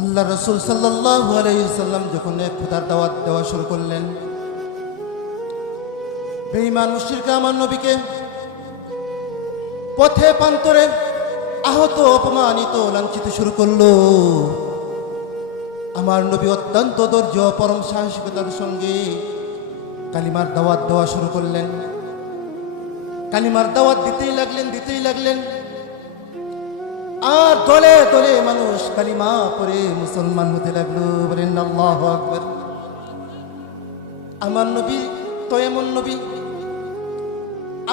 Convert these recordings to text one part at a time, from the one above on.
আল্লাহ রাসূল সাল্লাল্লাহু আলাইহি সাল্লাম যখন এক খোদার দাওয়াত দেওয়া শুরু করলেন, বেঈমান মুশরিকরা আমার নবীকে পথে প্রান্তরে আহত, অপমানিত, লাঞ্ছিত শুরু করলো। আমার নবী অত্যন্ত ধৈর্য, পরম সাহসিকতার সঙ্গে কালিমার দাওয়াত দেওয়া শুরু করলেন। কালিমার দাওয়াত দিতেই লাগলেন। আর দলে দলে মানুষ কালিমা পড়ে মুসলমান হতে লাগলো। বলেন আল্লাহু আকবার। আমার নবী তো এমন নবী,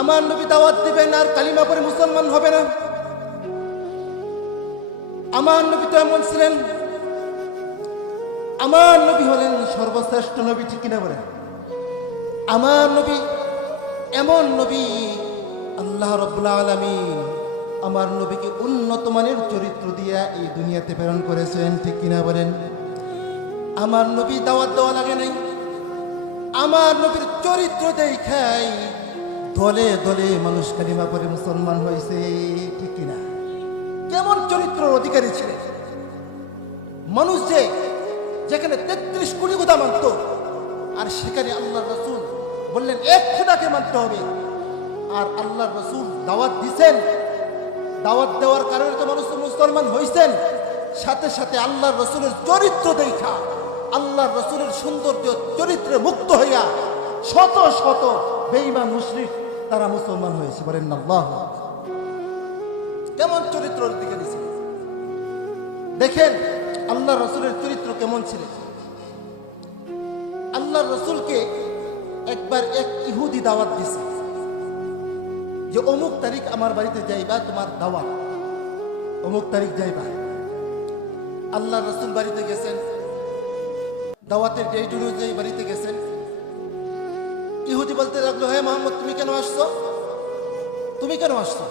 আমার নবী দাওয়াত দিবেন আর কালিমা পড়ে মুসলমান হবে না। আমার নবী তো এমন ছিলেন, আমার নবী হলেন সর্বশ্রেষ্ঠ নবী, ঠিক কিনা বলেন? আমার নবী এমন নবী, আল্লাহ রাব্বুল আলামিন আমার নবীকে উন্নত মানের চরিত্র দিয়ে এই দুনিয়াতে প্রেরণ করেছেন, ঠিক কিনা বলেন? আমার নবী দাওয়াত দেওয়া লাগে নাই, আমার নবীর চরিত্র দেখাই দলে দলে মানুষ কালিমা পড়ে মুসলমান হয়েছে, ঠিক কিনা? কেমন চরিত্রের অধিকারী ছিলেন মানুষ, যেখানে 33 কোটি খোদা মানত, আর সেখানে আল্লাহ রাসূল বললেন এক খোদাকে মানতে হবে। আর আল্লাহ রাসূল দাওয়াত দিয়েছেন, দাওয়াত দেওয়ার কারণে তো মানুষ মুসলমান হয়েছেন। সাথে সাথে আল্লাহ রাসূলের চরিত্র দেখা, আল্লাহ রাসূলের সৌন্দর্য চরিত্রে মুক্ত হইয়া শত শত বেঈমান মুশরিক তারা মুসলমান হয়েছে। বলেন আল্লাহু আকবার। কেমন চরিত্রের দিকে দিয়েছে দেখেন, আল্লাহ রাসূলের চরিত্র কেমন ছিল। আল্লাহ রাসূলকে একবার এক ইহুদি দাওয়াত দিছে যে অমুক তারিখ আমার বাড়িতে যাইবা, তোমার দাওয়াত, অমুক তারিখ যাইবা। আল্লাহ রাসূল বাড়িতে গেছেন, দাওয়াতের ডেট অনুযায়ী বাড়িতে গেছেন। ইহুদি বলতে লাগলো, হে মুহাম্মদ, তুমি কেন আসছো? তুমি কেন আসছো?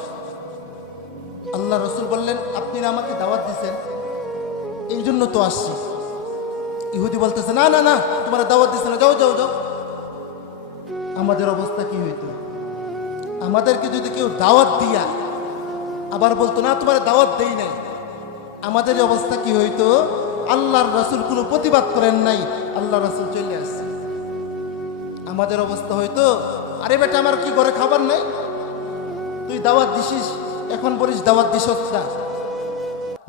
আল্লাহ রাসূল বললেন, আপনি না আমাকে দাওয়াত দিছেন, এই জন্য তো আসছি। ইহুদি বলতেছে, না না না, তোমার দাওয়াত দিছে না, যাও যাও যাও। আমাদের অবস্থা কি হইতো? আমাদেরকে যদি কেউ দাওয়াত দিয়া আবার বলতো না তোমার দাওয়াত দেই নাই, আমাদের অবস্থা কি হইতো? আল্লাহর রাসূল কোনো প্রতিবাদ করেন নাই, আল্লাহ রাসূল চলে আসছে, আমাদের অবস্থা হইতো, আরে বেটা আমার কি ঘরে খাবার নাই, তুই দাওয়াত দিছিস, এখন বলিস দাওয়াত দিস না,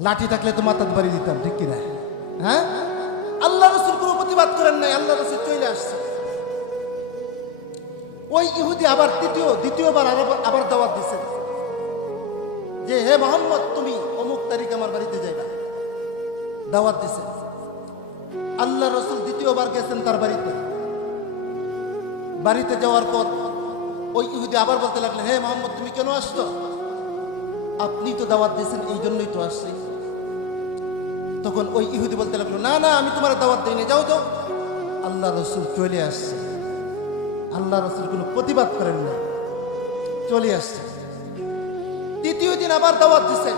লাঠি থাকলে তো মাথাত বাড়ি দিতাম, ঠিক কিনা? হ্যাঁ, আল্লাহ রাসূল কোনো প্রতিবাদ করেন নাই, আল্লাহ রাসূল চলে আসছে। ওই ইহুদি আবার দ্বিতীয়বার আবার দাওয়াত দিছে যে হে মুহাম্মদ, তুমি অমুক তারিখ আমার বাড়িতে যাইবা, দাওয়াত দিছে। আল্লাহ রাসূল দ্বিতীয়বার গেছেন তার বাড়িতে যাওয়ার পর ওই ইহুদি আবার বলতে লাগলেন, হে মুহাম্মদ, তুমি কেন আসছো? আপনি তো দাওয়াত দিয়েছেন, এই জন্যই তো আসছি। তখন ওই ইহুদি বলতে লাগলো, না না, আমি তোমার দাওয়াত দিই না, যাও যাও। আল্লাহ রাসূল চলে আসছে, আল্লাহ রাসূল কোনো প্রতিবাদ করেন না, চলে আসছে। তৃতীয় দিন আবার দাওয়াত দিচ্ছেন,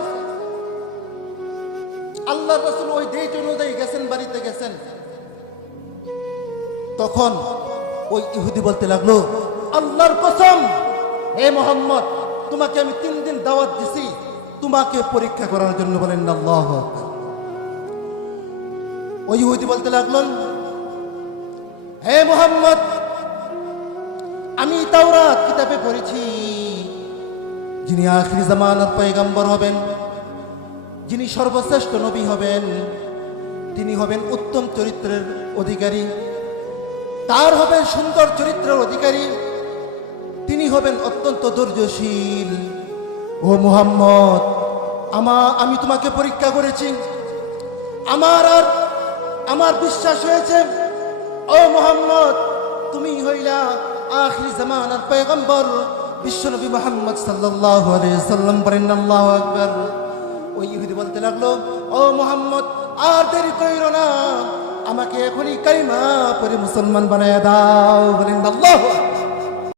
আল্লাহ রাসূল ওই ডেট অনুযায়ী গেছেন, বাড়িতে গেছেন। তখন ওই ইহুদি বলতে লাগলো, আল্লাহর কসম, হে মুহাম্মদ, তোমাকে আমি 3 দিন দাওয়াত দিছি তোমাকে পরীক্ষা করার জন্য। বলেন আল্লাহু আকবার। ওই ইহুদি বলতে লাগলেন, হে মুহাম্মদ, আমি তাওরাত কিতাবে পড়েছি যিনি আখির জামানার পয়গম্বর হবেন, যিনি সর্বশ্রেষ্ঠ নবী হবেন, তিনি হবেন উত্তম চরিত্রের অধিকারী, তার হবেন সুন্দর চরিত্রের অধিকারী, তিনি হবেন অত্যন্ত ধৈর্যশীল। ও মুহাম্মদ, আমি তোমাকে পরীক্ষা করেছি, আমার বিশ্বাস হয়েছে, ও মুহাম্মদ, তুমি হইলা আখির জামানার পয়গম্বর বিশ্বনবী মুহাম্মদ সাল্লাল্লাহু আলাইহি সাল্লাম। বলেন আল্লাহু আকবার। ওই ইহুদি বলতে লাগলো, ও মুহাম্মদ, আর দেরি কইরো না, আমাকে এখনই কালিমা পড়ে মুসলমান বানায়া দাও। বলেন আল্লাহু আকবার।